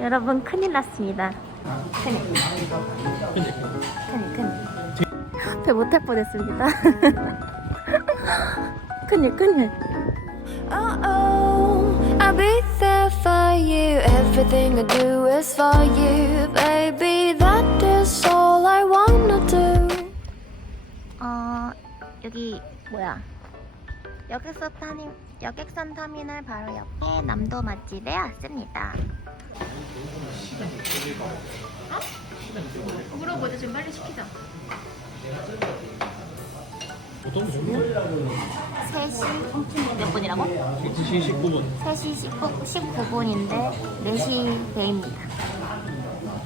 여러분 큰일 났습니다. 큰일, 근데 큰일, 큰일. 배 못할 뻔했습니다. 큰일, 큰일. Oh, oh, I'll be there for you. Everything I do is for you, baby. That is all I wanna do. 어 여기 뭐야? 여객선 터미 여객선 터미널 바로 옆에 남도 맛집에 왔습니다. 어? 물어보자 좀 빨리 시키자. 보통 정도? 3시 몇 분이라고? 2시 19분 3시 19, 19분인데 4시 배입니다.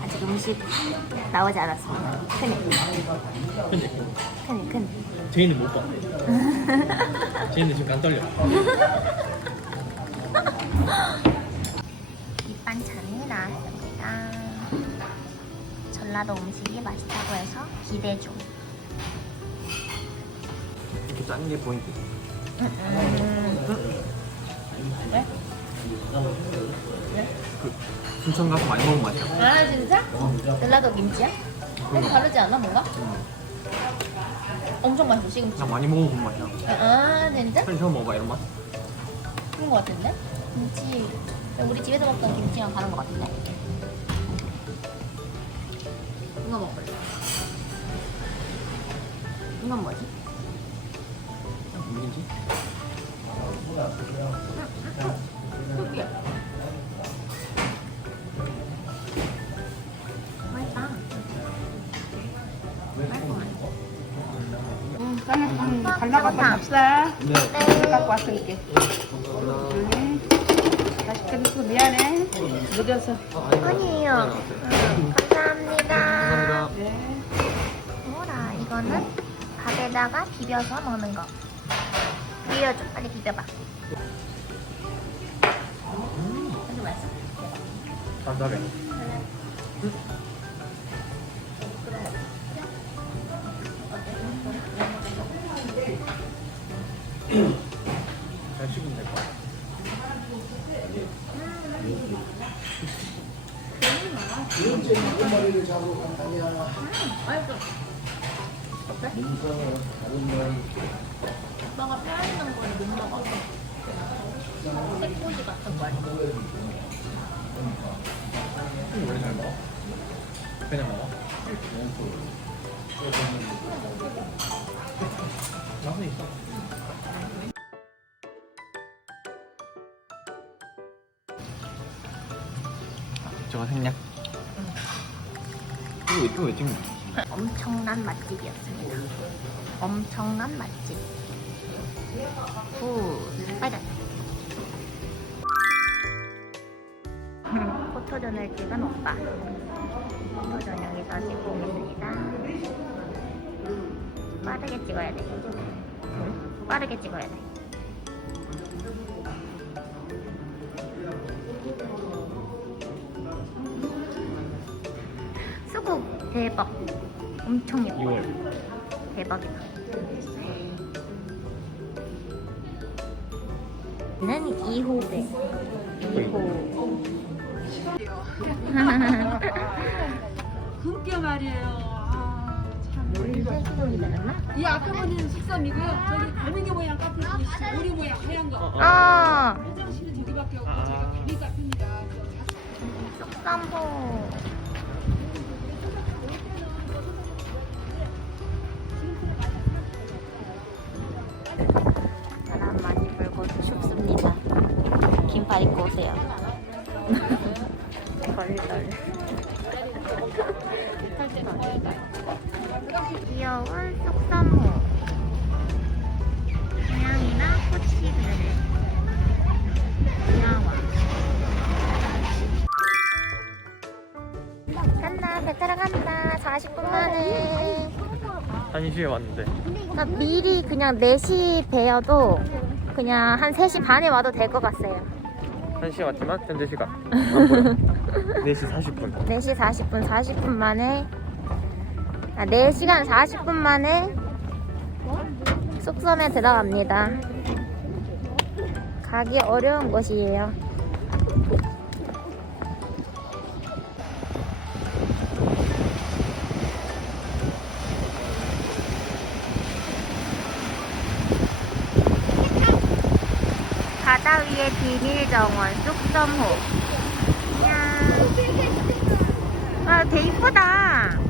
아직 음식 나오지 않았습니다. 큰일, 근데 큰일, 큰일. 제이는 못 봐. 제이는 지금 간 떨려. 전라도 음식이 맛있다고 해서 기대 중. 이렇게 작은 게 포인트. 왜? 순천 가서 많이 먹은 맛이야. 아 진짜? 전라도 김치야? 어, 다르지 않아 뭔가? 엄청 맛있어 시금치. 그냥 많이 먹어본 맛이야. 아 진짜? 빨리 처음 먹어봐 이런 맛. 그런 거 같은데? 김치 우리 집에서 먹던 김치랑 다른 거 같은데? 이건 뭐지? 뭐지? 맛있다. 응, 갈라갖고 쌍화탕. 갑시다. 네. 네. 갖고 왔으니까. 응. 맛있게 먹고 미안해. 늦어서. 아니에요. 응, 감사합니다. 감사합니다. 네. 뭐라 이거는 밥에다가 비벼서 먹는 거. 비벼줘 빨리 비벼봐. 아주 맛있어. 담담해. 잘 오빠가 뼈 있는 거는 못 먹어서 새꼬시 같은 거 아니야? 원래 잘 먹어? 그냥 먹어? 맛은 있어. 저거 생략? 이거 왜 거야? 엄청난 맛집이었습니다. 엄청난 맛집. 굿. 빨리. 포토존을 찍은 오빠. 포토존 여기서 찍고 오겠습니다. 빠르게 찍어야 돼. 빠르게 찍어야 돼. 엄청 예뻐. 6월. 대박이다. 는 2호배. 2호. 금겨 말이에요. 아, 참. 우리? 이 앞에 보는 숙섬이고요. 저기 갈매기 모양 카페 보시죠. 오리 모양 하얀 거. 아, 화장실은 저기밖에 없고 아. 저희가 갈매기 카페입니다. 바람 덜덜. 귀여운 쑥삼호. 고양이나 꼬치들. 귀여워. 간다 배 타러 간다 40분 만에 1시에 왔는데. 그러니까 미리 그냥 4시 배여도 그냥 한 3시 반에 와도 될 것 같아요 1시에 왔지만 현재. 안 보여. 4시 40분. 4시 40분 40분 만에 아 4시간 40분 만에 숙섬에 들어갑니다 가기 어려운 곳이에요 바다 위의 비밀 정원 쑥섬호. 이야. 아, 되게 이쁘다.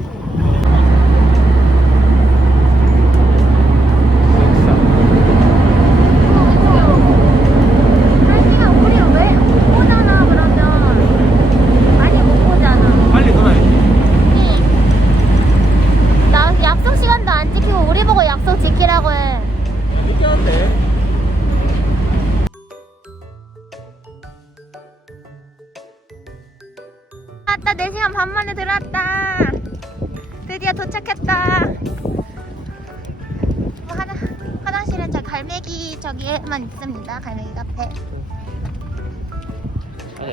왔다 4시간 반 만에 들어왔다 드디어 도착했다 뭐 화장, 화장실은 저 갈매기 저기에만 있습니다 갈매기 카페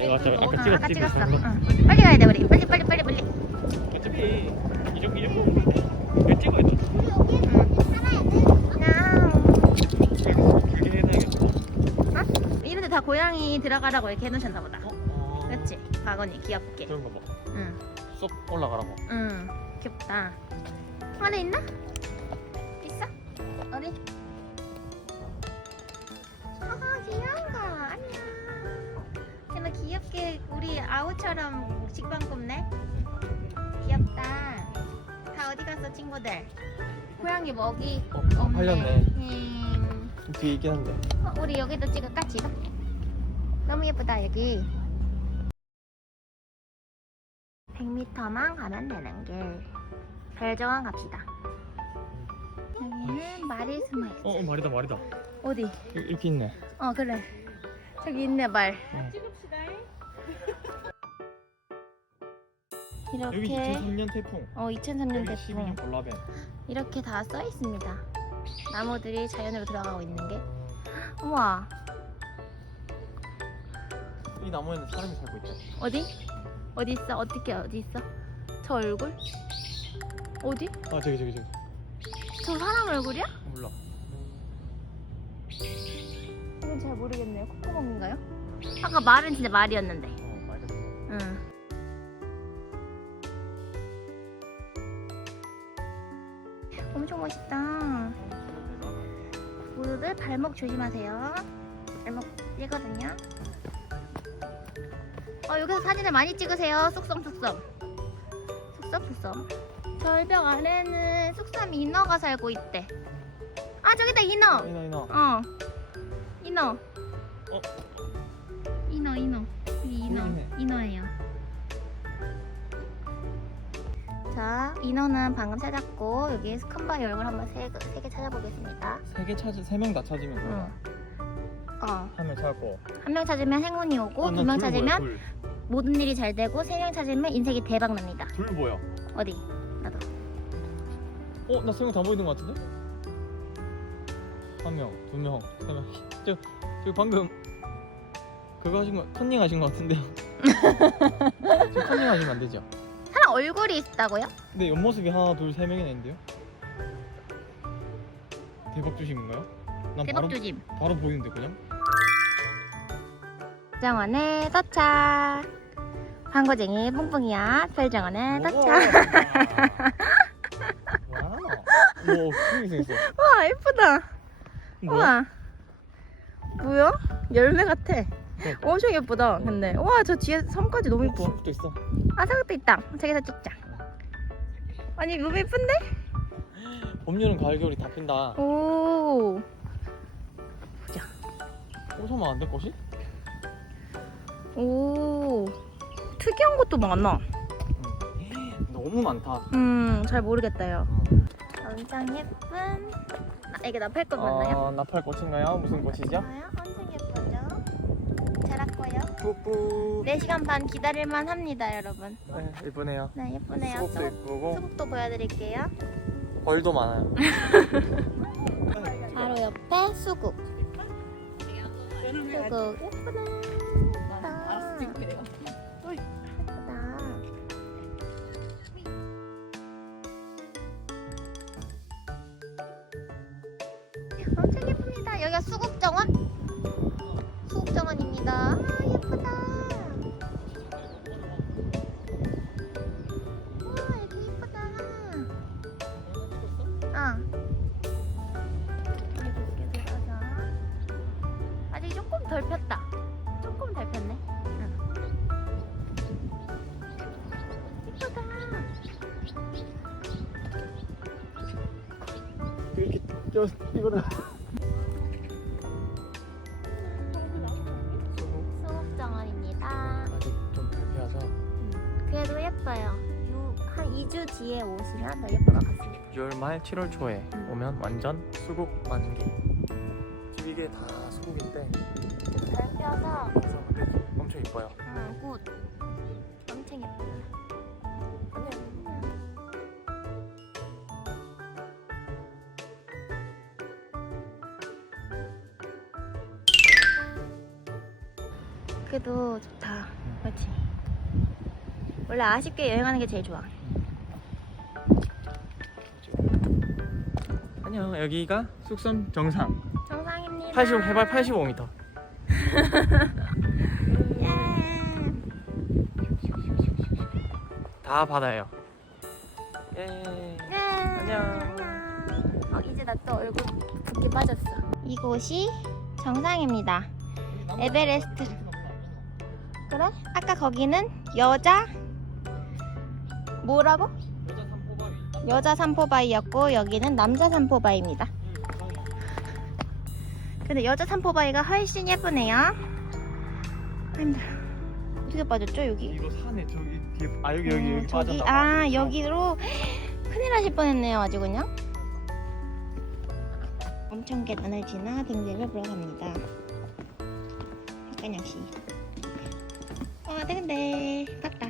이거 아까 아까 어. 아까 찍었어 거? 응. 빨리 가야 돼 우리 빨리 빨리 빨리 빨리 어차피 이 정도 이 정도 찍어야 돼. 어? 이런데 다 고양이 들어가라고 이렇게 해놓으셨나 보다 어. 그렇지 박언니 귀엽게 그런 거 봐. 응, 쏙 올라가라고. 응 귀엽다 안에 있나? 있어? 어디? 아 귀여운 거 안녕 걔는 귀엽게 우리 아우처럼 식빵 굽네 귀엽다 다 어디 갔어 친구들 고양이 먹이 어, 없네 팔렸네. 음, 뒤에 있긴 한데. 어, 우리 여기도 찍을까 지금? 너무 예쁘다 여기 100m만 가면 되는 길 별정원 갑시다 여기는 말이 숨어 있어 어, 어 말이다 말이다. 어디? 이- 이렇게 있네. 어 그래 저기 있네 말 어. 여기 이렇게 2003년 태풍. 어 2003년 여기 태풍 12년 볼라벤. 이렇게 다 써 있습니다 나무들이 자연으로 들어가고 있는 게 우와 이 나무에는 사람이 살고 있대. 어디? 어디 있어? 어떻게 어디 있어? 저 얼굴? 어디? 아 저기 저기 저기. 저 사람 얼굴이야? 몰라. 이건 잘 모르겠네요. 콧구멍인가요? 아까 말은 진짜 말이었는데. 어 말이다. 응. 엄청 멋있다. 모두들 발목 조심하세요. 발목 일거든요. 어, 여기서 사진을 많이 찍으세요. 쑥섬쑥섬. 쑥섬쑥섬. 절벽 아래는 쑥섬 인어가 살고 있대. 아, 저기다 인어. 이나 이나. 어. 인어. 어? 인어, 인어. 여기 인어. 있네. 인어예요. 자, 인어는 방금 찾았고 여기 스칸바이 얼굴 한번 세개 찾아보겠습니다. 세 개 찾으 세 명 다 찾으면 응. 뭐야? 어, 한 명 찾고. 한 명 찾으면 행운이 오고 어, 두명 나둘 찾으면. 모든 일이 잘 되고 세 명 찾으면 인생이 대박 납니다. 둘 보여. 어디? 나도. 어, 나 세 명 다 보이는 것 같은데? 한 명, 두 명, 세 명. 저, 저 방금 그거 하신 거, 컨닝 하신 것 같은데요? 저 컨닝 하시면 안 되죠? 사람 얼굴이 있다고요? 근데 옆모습이 하나, 둘, 세 명이나 있는데요? 대박 주심인가요? 난 대박 바로, 조짐. 바로 보이는데 그냥? 별정원에 도착. 광고쟁이 뿡뿡이야. 별정원에 도착. 와, 뭐, 그게 생겼어. 와 예쁘다. 우와. 뭐야? 열매 같아. 그러니까. 엄청 예쁘다. 근데 와 저 뒤에 섬까지 너무 예뻐. 수국도 있어. 아 사각도 있다. 저기서 찍자. 아니 너무 예쁜데? 봄, 여름, 가을, 겨울이 다 핀다. 오. 꼼사만 안될 것이? 오. 특이한 것도 많아. 너무 많다. 음, 잘 모르겠다요. 엄청 예쁜. 아, 이게 나팔 꽃 맞나요? 아, 나팔 꽃인가요? 무슨 꽃이죠? 맞나요? 엄청 예쁘죠? 잘 왔고요. 뿌뿌. 4시간 반 기다릴만 합니다, 여러분. 네, 이쁘네요. 네, 예쁘네요. 수국도 수국, 이쁘고 수국도 보여드릴게요. 벌도 많아요. 바로 옆에 수국. 수국 예쁘네. 저 이거를 수국정원입니다. 아직 좀 불피해서 그래도 예뻐요. 요- 한 2주 뒤에 오시면 더 예쁠 것 같습니다. 6월 말 7월 초에 오면 완전 수국 만개 집 이게 다 수국인데 잘 펴서 근데 엄청 이뻐요 음, 굿. 엄청 예뻐요. 그래도 좋다. 그렇지. 원래 아쉽게 여행하는 게 제일 좋아. 안녕 여기가 숙섬 정상 정상입니다. 80 해발 85m 예. 다 바다예요 예 네. 안녕. 어, 이제 나 또 얼굴 붓기 빠졌어. 이곳이 정상입니다. 에베레스트. 그래? 아까 거기는 여자 뭐라고? 여자 산포바이였고 여기는 남자 산포바이입니다. 근데 여자 산포바이가 훨씬 예쁘네요. 아, 힘들어. 어떻게 빠졌죠 여기? 이거 산에 저기 뒤에 아 여기 여기 음, 여기 저기 빠졌나 봐. 아 여기로 큰일 나실 뻔했네요 아주 그냥 엄청 계단을 지나 등대를 보러 갑니다 약간 역시 어 근데 갔다.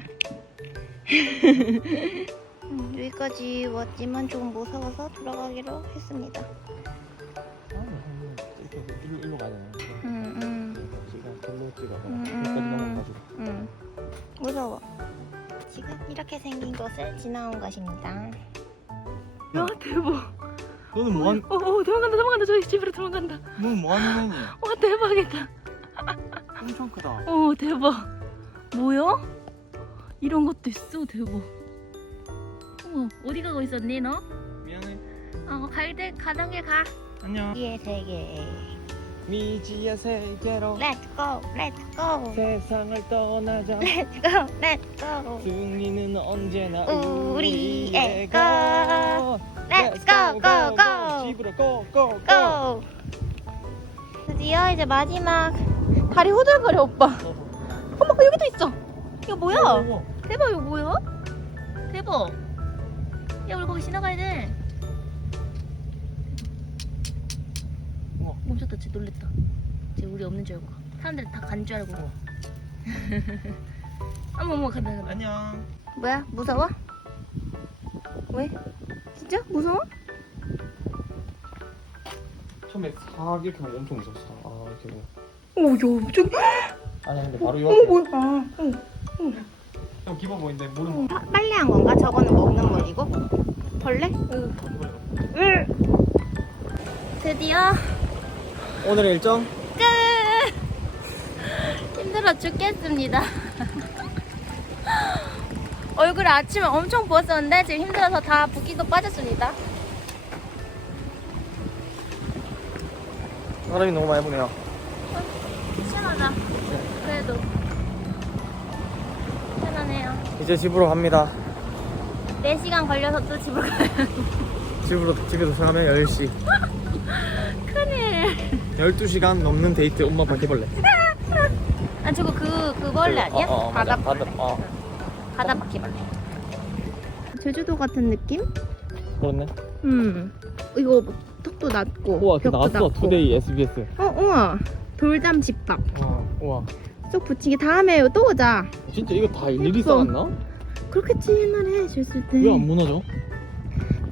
음, 여기까지 왔지만 조금 무서워서 돌아가기로 했습니다. 아, 이렇게 일로 일로 가잖아요 음, 음, 지금 음, 여기까지 음. 넘어가지고 음. 무서워 지금 이렇게 생긴 곳을 지나온 것입니다. 야 대박. 너는 뭐 한 어, 어 도망간다 도망간다. 저희 집으로 도망간다. 너는 뭐 하는 애니? 와 대박이다. 엄청 크다. 어 대박 뭐야? 이런 것도 있어 대박. 어머 어디 가고 있었니 너? 미안해. 어 갈대 가던 길가. 안녕. 미의 세계. 미지의 세계로 Let's go Let's go. 세상을 떠나자. Let's go Let's go. 승리는 언제나 우리의. 것 Let's go go go 집으로 go go go go. 드디어 이제 마지막 다리 후들거려 오빠 어머 여기도 있어 이거 뭐야? 어머, 대박 이거 뭐야? 대박 야 우리 거기 지나가야 돼 우와. 멈췄다 진짜 놀랬다 지금 우리 없는 줄 알고 사람들 다 간 줄 알고 우와. 어머 어머 간다 간다 안녕 뭐야 무서워? 왜? 진짜? 무서워? 처음에 싹 이렇게 보면 엄청 무섭어 아 이렇게 뭐 오, 야, 저기, 아니 근데 바로 어, 옆에 뭐야? 아, 어. 좀 깊어 보이는데 물은 파- 빨래 한 건가? 저거는 먹는 거이고? 벌레? 응. 응. 드디어 오늘의 일정 끝! 힘들어 죽겠습니다. 얼굴 아침에 엄청 부었었는데 지금 힘들어서 다 붓기도 빠졌습니다. 바람이 너무 많이 부네요 시원하다. 그래도 편하네요. 이제 집으로 갑니다 4시간 걸려서 또 집으로 가요. 집으로 집에 도착하면 10시 큰일. 12시간 넘는 데이트 엄마 바퀴벌레 아 저거 그, 그 벌레 아니야? 어, 어, 바다 맞아. 바다 어 바다 바퀴벌레. 제주도 같은 느낌? 그렇네 음. 이거 턱도 낮고 우와 그 벽도 나왔어 낮고. 투데이 SBS 어, 우와. 돌담 집밥. 어 우와 쏙 붙이기 다음에 또 오자. 진짜 이거 다 일일이 예뻐. 쌓았나? 그렇겠지 옛날에 줬을 때. 왜 안 무너져?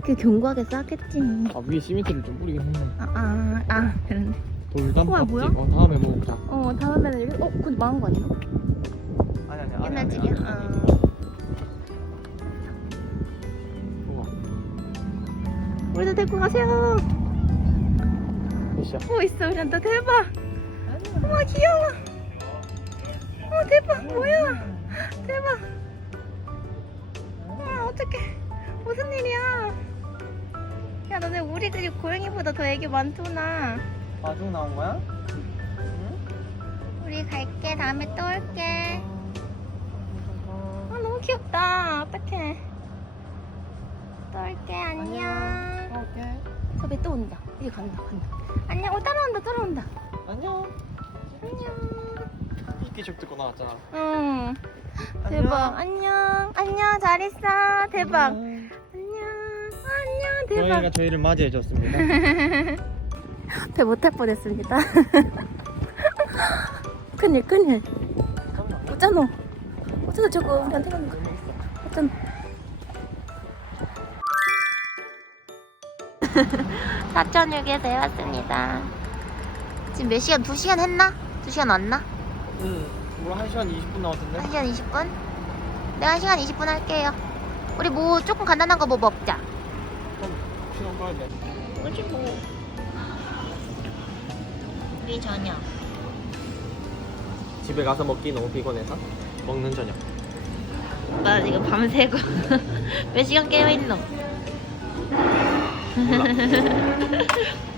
그 견고하게 쌓겠지. 아 위에 시멘트를 좀 뿌리긴 했네 아, 아, 아, 그러네. 돌담 우와, 밥집? 어 다음에 먹어보자 어, 다음에는 여기, 어, 근데 망한 거 아니야? 아니 아니 옛날 집이야? 아. 우와 우리도 데리고 가세요. 몇 시야? 오, 있어, 우리한테 대박. 어머, 귀여워. 어, 대박, 뭐야? 대박. 아, 어떡해. 무슨 일이야? 야, 너네 우리 그 고양이보다 더 애기 많구나. 마중 나온 거야? 우리 갈게. 다음에 또 올게. 아, 너무 귀엽다. 어떡해. 또 올게. 안녕. 오케이 저배 또 온다. 이제 간다 간다. 안녕. 어 따라온다 따라온다. 안녕. 안녕. 토끼족 듣고 나왔잖아. 응. 대박. 안녕. 안녕. 잘 있어. 대박. 안녕. 안녕. 대박. 저희가 저희를 맞이해 줬습니다. 배 못할 뻔했습니다. 큰일 큰일. 어쩌노? 어쩌노 저거 우리한테 가는 거? 어쩌노? 사천육에서 왔습니다. 지금 몇 시간? 2시간 했나? 2시간 왔나? 응. 뭐한 시간 20분 나왔던데? 1시간 20분? 내가 1시간 20분 할게요. 우리 뭐 조금 간단한 거 뭐 먹자. 그럼 시간 가야 돼. 그렇지 뭐. 우리 저녁. 집에 가서 먹기 너무 피곤해서 먹는 저녁. 나 지금 밤새고 몇 시간 깨어있노? 몰라.